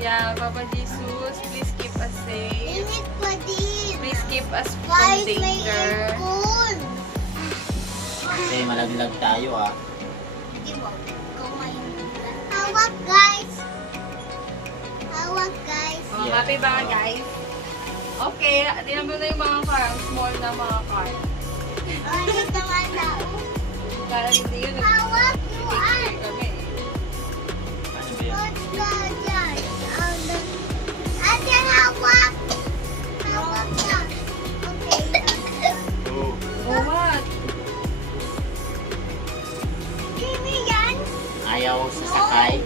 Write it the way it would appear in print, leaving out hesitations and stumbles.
Yeah, Papa Jesus, please keep us safe. Init pa din. Please keep us from Guys, may danger. aircon. Kasi malaglag tayo ah. Di ba? Kamay. Hawak, guys. Hawak, guys. Oh, Yeah. happy ba guys? Okay, tingnan mo na yung mga car, ang small na mga car. Ay, ito nga tao. Kaya hindi yun. Hawak, Juan. Kami. Ano ba yun? What's the dyan? Ate, hawak. Hawak ka. Okay. Oh. Oh, what? Kimi yan? Ayaw sasakay.